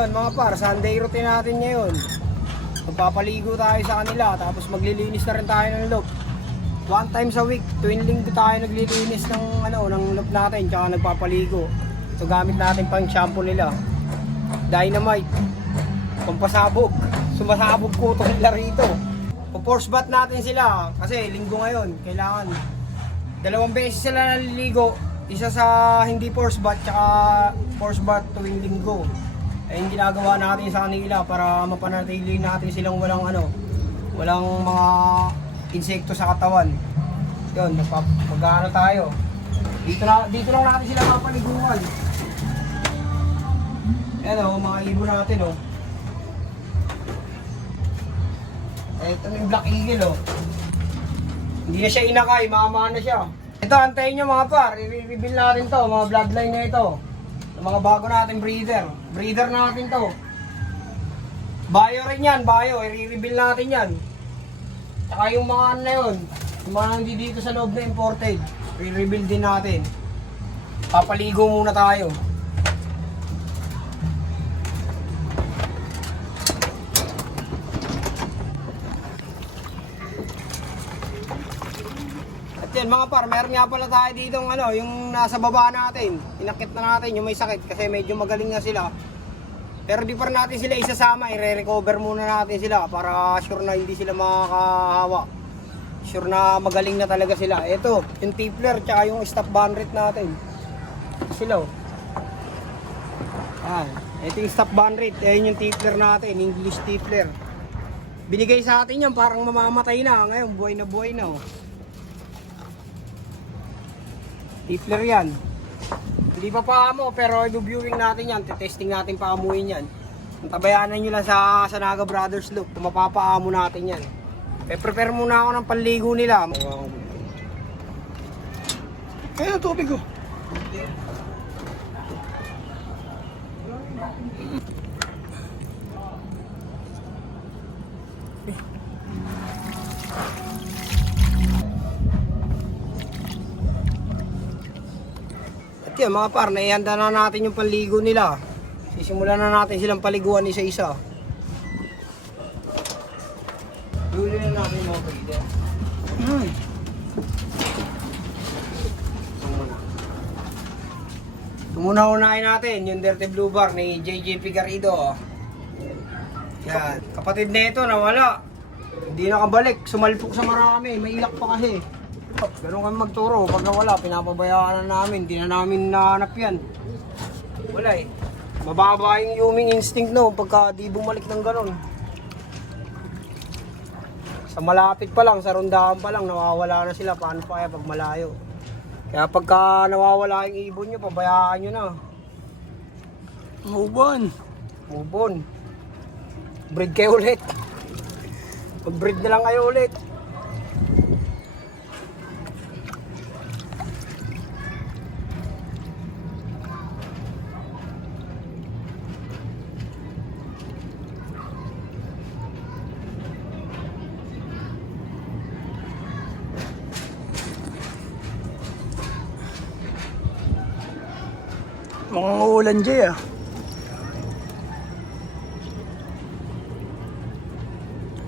Ngayon mga par, Sunday routine natin ngayon. Magpapaligo tayo sa kanila, tapos maglilinis na rin tayo ng loop. One time sa week, tuwing linggo tayo naglilinis ng ng loop natin, tsaka nagpapaligo. So gamit natin pang shampoo nila. Dynamite, pampasabog, sumasabog ko itong nila rito. Force bath natin sila, kasi linggo ngayon, kailangan. 2 beses sila naliligo, isa sa hindi force bath, tsaka force bath tuwing linggo. Ay yung ginagawa natin sa kanila para mapanatili natin silang walang mga insekto sa katawan. Yun, mag-ano tayo. Dito lang natin sila mapaliguan. Ayan mga ibon natin Ito yung Black Eagle Hindi na siya inakay, mama na siya. Ito, antayin nyo mga par, i-reveal natin to, mga bloodline na ito. Mga bago natin breeder natin to. Bio rin yan, i-reveal natin yan. Saka yung mga na yun, yung mga hindi dito sa loob na imported, i-reveal din natin. Papaligo muna tayo. Yan mga par, meron nga pala tayo dito yung nasa baba natin. Inakit na natin yung may sakit kasi medyo magaling na sila. Pero di pa rin natin sila isasama, i-recover muna natin sila para sure na hindi sila makakahawa. Sure na magaling na talaga sila. Ito, yung tippler tsaka yung stop bandit natin. Ito sila ito yung stop bandit, ayun yung tippler natin, English tippler. Binigay sa atin yan, parang mamamatay na. Ngayon, buhay na Tippler yan. Hindi pa paamo pero i-viewing natin yan. Testing natin paamuin yan. Tabayanan nyo lang sa Naga Brothers Loop kung mapapaamo natin yan. Prepare muna ako ng panligo nila. Kaya tubig ko. Yan mga par, naihanda na natin yung panligo nila. Sisimulan na natin silang paliguan isa-isa. Dulo na natin mga breeder. Ito muna unahin natin yung Dirty Blue Bar ni JJ Figarido. Yan, kapatid na ito nawala. Hindi nakabalik, sumalpok sa marami, may ilak pa kasi. Ganun kami magturo, pag nawala, pinapabayaan na namin, hindi na namin nahanap yan. Wala mababa yung huming instinct pagka di bumalik ng ganun. Sa malapit pa lang, sa rundahan pa lang, nawawala na sila, paano pa kaya pag malayo. Kaya pagka nawawala yung ibon nyo, pabayaan nyo na. Move on. Breed kayo ulit. Mag-breed na lang kayo ulit. Mukhang uulan dyan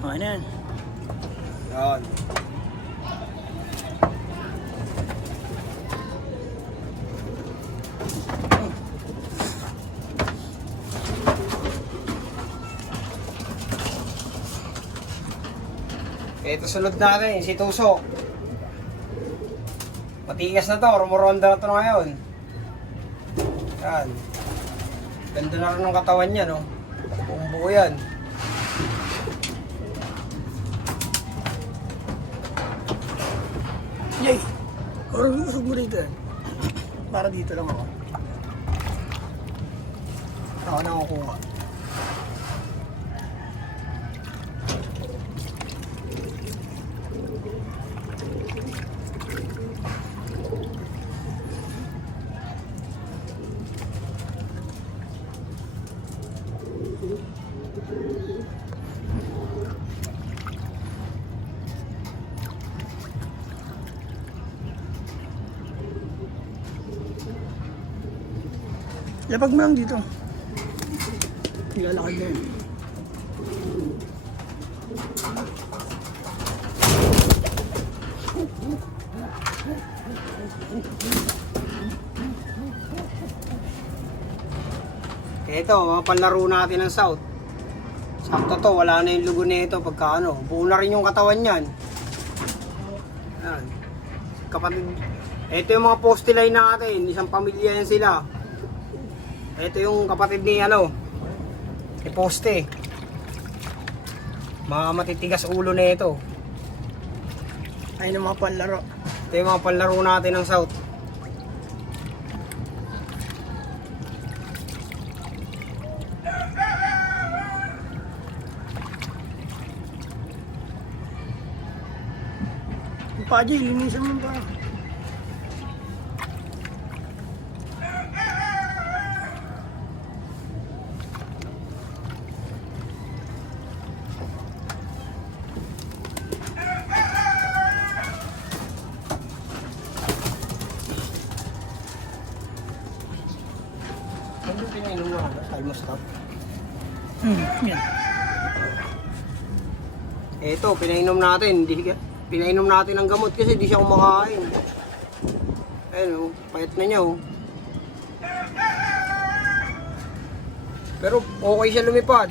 Okay na yan. Yan. Ito sunod natin, si Tusok. Matigas na to, rumuronda na to ngayon. Yan. Ganda na rin ng katawan niya, buong buo yan. Yay! Parang usog mo rito Para dito lang ako. Ako na kukuha. Lapag mo lang dito. Nilalakad na yun. Ito, mga panlaro natin ng South. Sakto to, wala na yung lugo nito pagka ano. Buo na rin yung katawan niyan. Yan. Kapatid, ito yung mga poste line natin. Isang pamilya yan sila. Ito yung kapatid ni ano, ni poste. Mga matitigas ulo na ito. Ayun ang mga panlaro. Ito yung mga panlaro natin ng South. Yung pa, Jay, linisan mo pa. Ano yung pinainom mo? Almost stop. Yan. Ito, pinainom natin ng gamot kasi di siya kumakain. Ayun, payat na niya oh. Pero okay siya lumipad.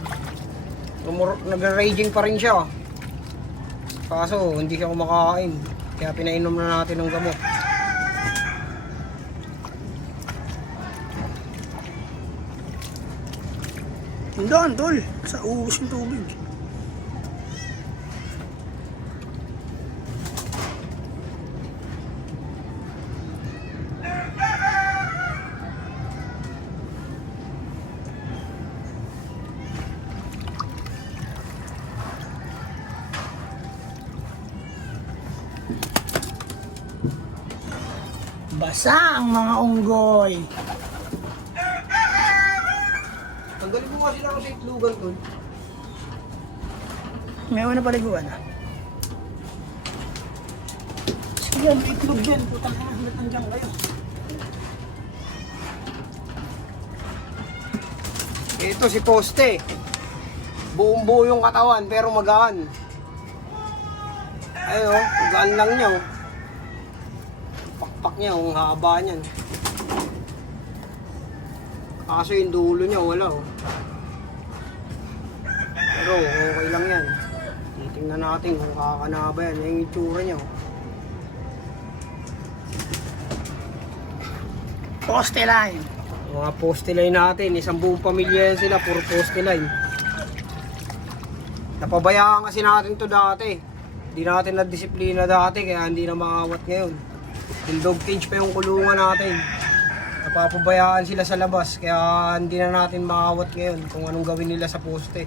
Nag-raging pa rin siya. Kaso hindi siya kumakain. Kaya pinainom na natin ng gamot. Tandaan, tol. Sa uubos yung tubig. Basa ang mga unggoy. Tanggalin mo kasi lang sa itlugan to. May na paliguan ah. Sige, may itlog yan. Putang na, hanggat nandiyan kayo. Ito si poste. Buong buo yung katawan pero magaan. Ayun oh, magaan lang niya oh. Pakpak niya, ang haba niyan. Kaso yung dulo niya wala oh. Pero okay lang yan. Titingnan natin kung kakanaba yan. Yan yung itsura niya oh. Poste line. Mga poste line natin, isang buong pamilya yan sila, puro poste line. Napabayaan kasi natin to dati. Hindi natin na-disiplina dati kaya hindi na maawat ngayon. Yung dog cage pa yung kulungan natin. Napapabayaan sila sa labas kaya hindi na natin maawat ngayon kung anong gawin nila sa poste.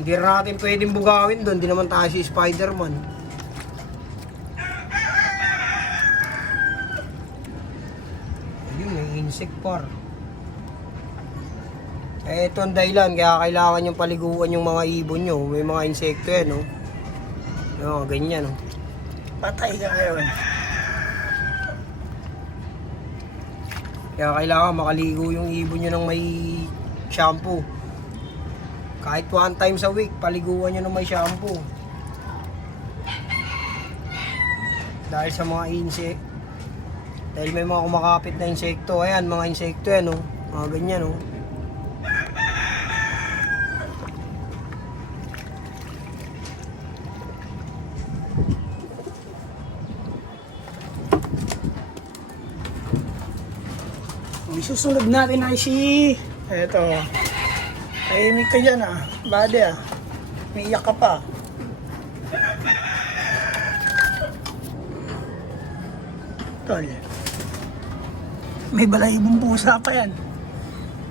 Hindi na natin pwedeng bugawin doon, hindi naman tayo si Spider-Man. Ayun, may insect par. Eh, ito ang dahilan kaya kailangan yung paliguan yung mga ibon nyo. May mga insekto yan, no? No, ganyan, no? Patay ka ngayon. Kaya kailangan makaligo yung ibon nyo ng may shampoo. Kahit 1 times a week, paliguan nyo ng may shampoo. Dahil sa mga insect. Dahil may mga kumakapit na insekto. Ayan, mga insekto yan, no? Mga ganyan, no? Ang susunod natin ay si... Eto. Tahimik ka dyan ah. Bade ah. May iyak ka pa. Tol. May balahibong pusa pa yan.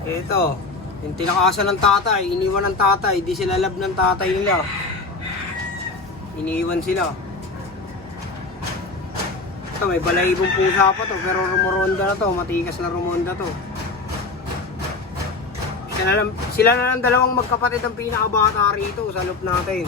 Ito, yung tinakasan ng tatay, iniwan ng tatay, di sila love ng tatay nila. Iniwan sila. Ito, may balahibong pusa pa to, pero rumoronda na to, matikas na rumonda to. Sila na lang dalawang magkapatid ang pinakabata rito sa loop natin.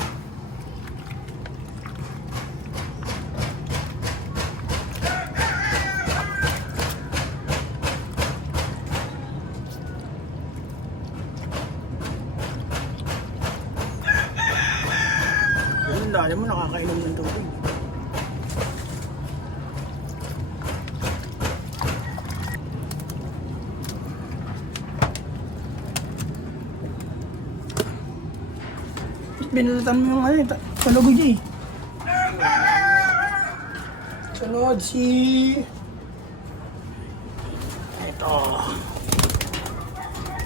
Dali mo nakakainom ng tubig. Binalatan mo yung ano, tulog eh. Sunod si... Ito.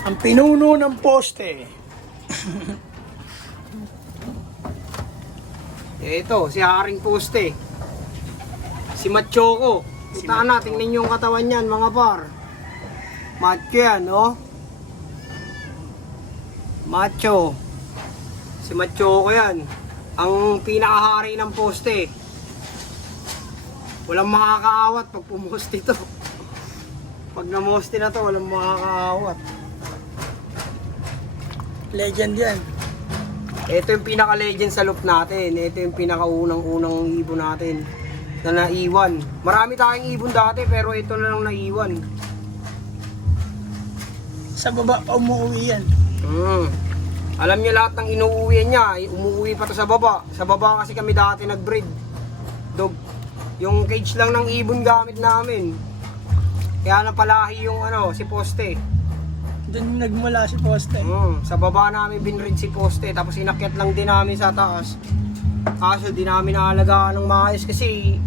Ang pinuno ng poste. Ito, si Haring Poste. Si Machoko. Punta na, tingnan nyo yung katawan niyan, mga par. Macho yan, no? Macho. Si Machoko yan. Ang pinakahari ng poste. Walang makakaawat pag pumusti to. Pag namosti na to, walang makakaawat. Legend yan. Ito yung pinaka-legend sa loop natin. Ito yung pinakaunang-unang ibon natin na naiwan. Marami tayong ibon dati pero ito na lang naiwan. Sa baba pa umuwi yan. Alam niyo lahat ng inuuwi niya, umuwi pa to sa baba. Sa baba kasi kami dati nag-breed. Dog. Yung cage lang ng ibon gamit namin. Kaya napalahi yung si Poste. Doon nagmula si poste. Sa baba namin binread si Poste, tapos inakyat lang din namin sa taas. Kaso di namin naalagaan ng maayos kasi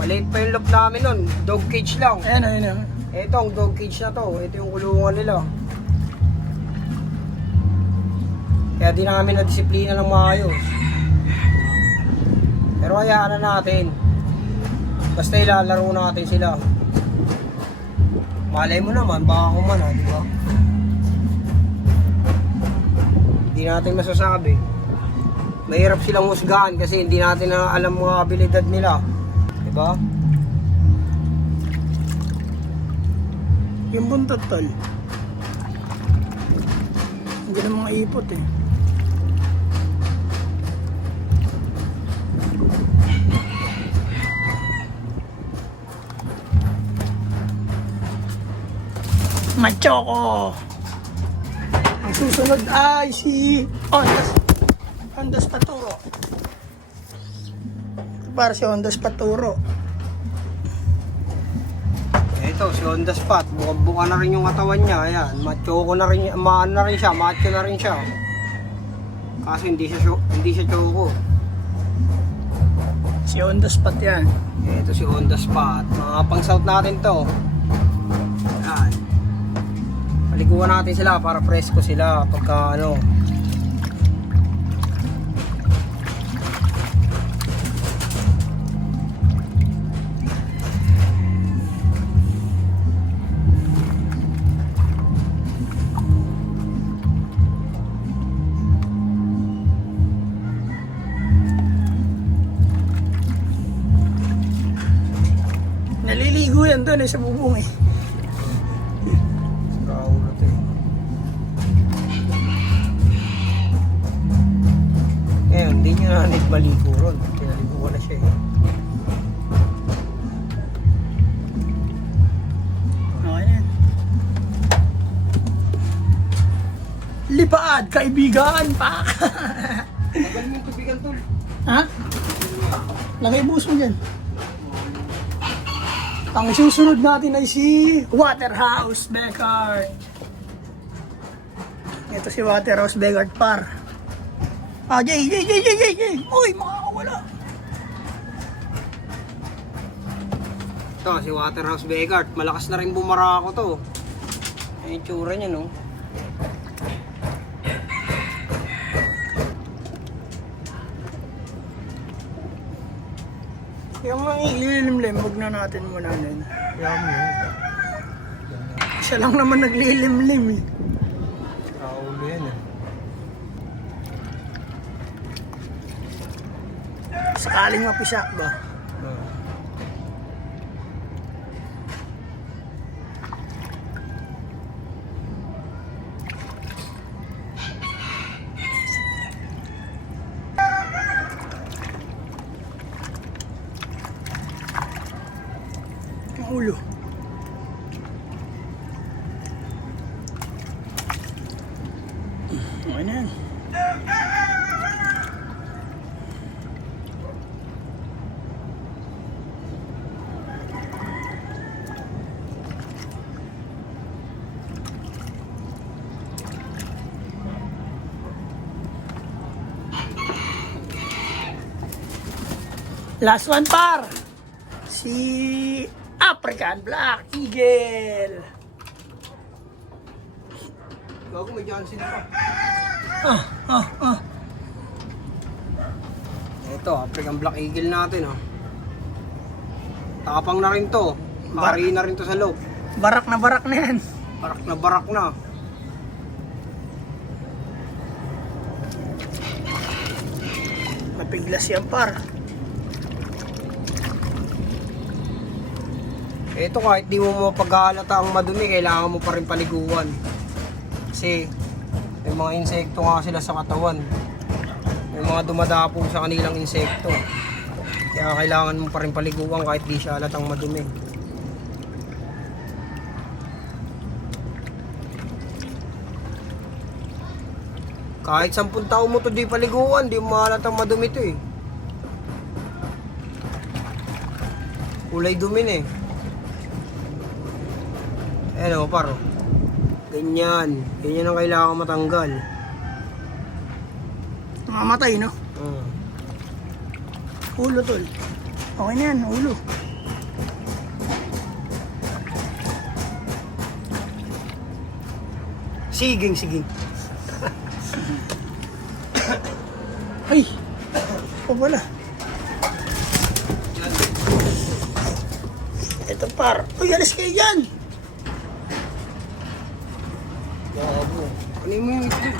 maliit pa yung loop namin nun. Dog cage lang. Ayan. Ito ang dog cage na to. Ito yung kulungan nila. Kaya di namin na-disiplina ng maayos. Pero hayaan na natin. Basta ilalaro natin sila. Malay mo naman, baka kumana, di ba? Hindi natin masasabi. Mahirap silang husgahan kasi hindi natin na alam mga abilidad nila. Di ba? Yung buntot tol. Hindi na mga ipot eh. Machoko. Ang susunod ay si Ondas Paturo. Ito para si Ondas Paturo. Ito, si Honda Spot. Buka-buka na rin yung katawan niya. Ayan, machoko na rin, maan na rin siya, macho na rin siya. Kaso hindi siya choko. Si Ondas Pat yan. Ito si Honda Spot. Mga pang-south natin to. Ayan. Paliguan natin sila para presko sila pagka Naliligo yan doon sa bubong eh. Raulo to eh. Ngayon, hindi niya na nagbaligo ron. Pinaliguan na siya eh. Okay na yan. Lipad, kaibigan, pak! Tagal mo yung tubigan tol. Ha? Lagay buhos mo dyan. Ang susunod natin ay si Waterhouse Beckard. Ito si Waterhouse Beckard par. Jay! Uy, makakawala. Ito, si Waterhouse Beckard. Malakas na rin bumara ako to. Yung tsura niya, no? Yung mga ililimlim, huwag na natin muna nun. Siya lang naman naglilimlim eh. Raulo yan eh. Sakaling mapisak ba? Ang ulo. Okay na yan. Last one par. Si African Black Eagle. Gago, may Johnson pa. Ito, African Black Eagle natin, oh. Tapang na rin to. Makari na rin to sa loob. Barak na yan. Barak na barak na. Mapiglas yan par. Ito, kahit di mo mapaghalata ang madumi, kailangan mo pa rin paliguan. Kasi may mga insekto nga sila sa katawan. May mga dumadapo sa kanilang insekto. Kaya kailangan mo pa rin paliguan kahit di siya halatang madumi. Kahit 10 taon mo to di paliguan, di mo mahalatang madumi to eh. Kulay dumi na eh. Ayan o, paro. Ganyan. Ganyan ang kailangan matanggal. Mamatay, no? Ulo, tol. Okay na yan, ulo. Siging, siging. Ay! O pala. Ito par. Uy, alis kayo dyan! Gago. Ano mo yung ito?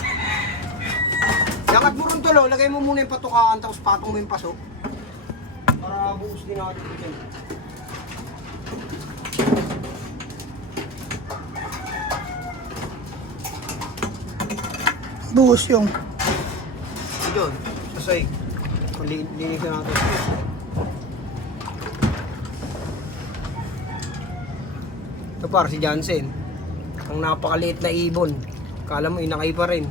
Dapat mo rin tulo, lagay mo muna yung patukaan tapos patong mo yung paso. Para buhos din natin ito. Buhos yung. Ito, sasay. Linisin natin. Ito par, si Jansen. Ang napakaliit na ibon. Kala mo, inakay pa rin.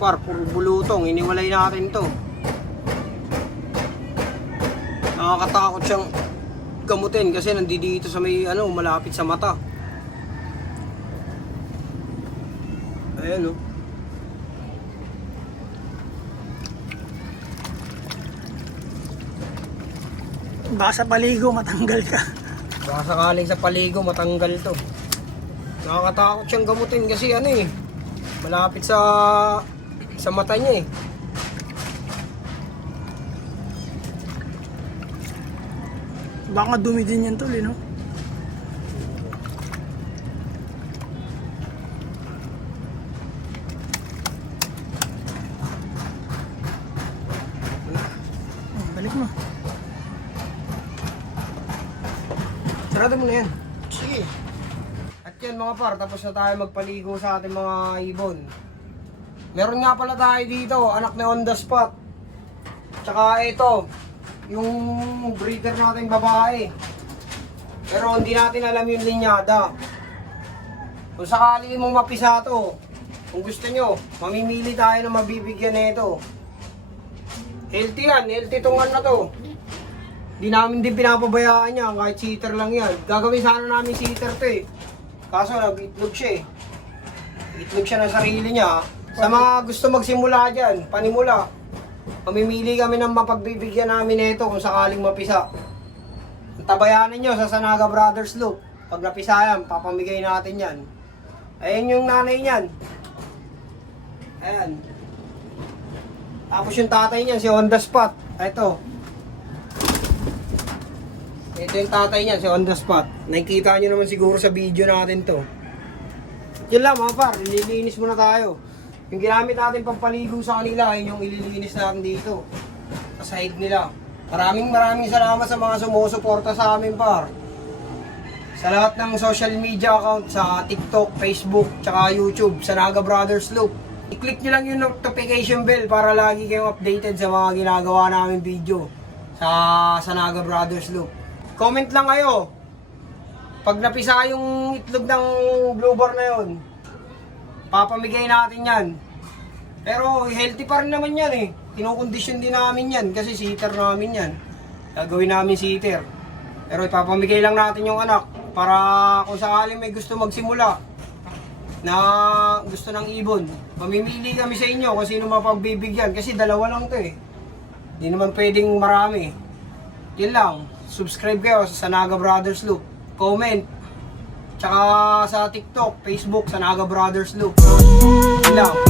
Par, puro bulutong, iniwalay natin to. Nakakatakot siyang gamutin kasi nandito sa may malapit sa mata. Ayan, oh. Baka sa paligo matanggal ka. Baka sakaling sa paligo matanggal to. Nakakatakot siyang gamutin kasi malapit sa mata niya eh. Baka dumi din yan tol, no? Balik mo. Sarado mo na yan. Sige. At yan mga par, tapos na tayo magpaligo sa ating mga ibon. Meron nga pala tayo dito, anak na on the spot. Tsaka ito, yung breeder natin babae. Pero hindi natin alam yung linyada. Kung sakali mong mapisa to, kung gusto nyo, mamimili tayo na mabibigyan na ito. Healthy yan, healthy tong na to. Hindi namin din pinapabayaan yan, kahit cheater lang yan. Gagawin sana namin cheater to eh. Kaso nag-itlog siya eh. Itlog siya ng sarili niya. Sa mga gusto magsimula dyan, panimula, mamimili kami ng mapagbibigyan namin nito kung sakaling mapisa. Tabayanan nyo sa Sanaga Brothers Loop. Pag napisa yan, papamigay natin yan. Ayan yung nanay niyan. Ayan. Tapos yung tatay niyan, si On The Spot. Ito. Ito yung tatay niyan, si On The Spot. Nakikita nyo naman siguro sa video natin to. Yun lang mga par, nililinis muna tayo. Yung ginamit natin pampaligo sa kanila, yun yung ililinis natin dito. Sa side nila. Maraming salamat sa mga sumusuporta sa amin par. Sa lahat ng social media account, sa TikTok, Facebook, tsaka YouTube, Sanaga Brothers Loop. I-click nyo lang yung notification bell para lagi kayong updated sa mga ginagawa namin video sa Naga Brothers Loop. Comment lang kayo. Pag napisa yung itlog ng blue bar na yun, papamigay natin yan. Pero healthy pa rin naman yan eh. Kinokondisyon din namin yan kasi sitter namin yan. Gagawin namin sitter. Pero ipapamigay lang natin yung anak para kung sakaling may gusto magsimula na gusto ng ibon. Mamimili kami sa inyo kung sino mapagbibigyan kasi dalawa lang to eh. Hindi naman pwedeng marami. Yun lang. Subscribe kayo sa Naga Brothers Loop. Comment. Tsaka sa TikTok, Facebook, sa Naga Brothers Loop. Yun lang.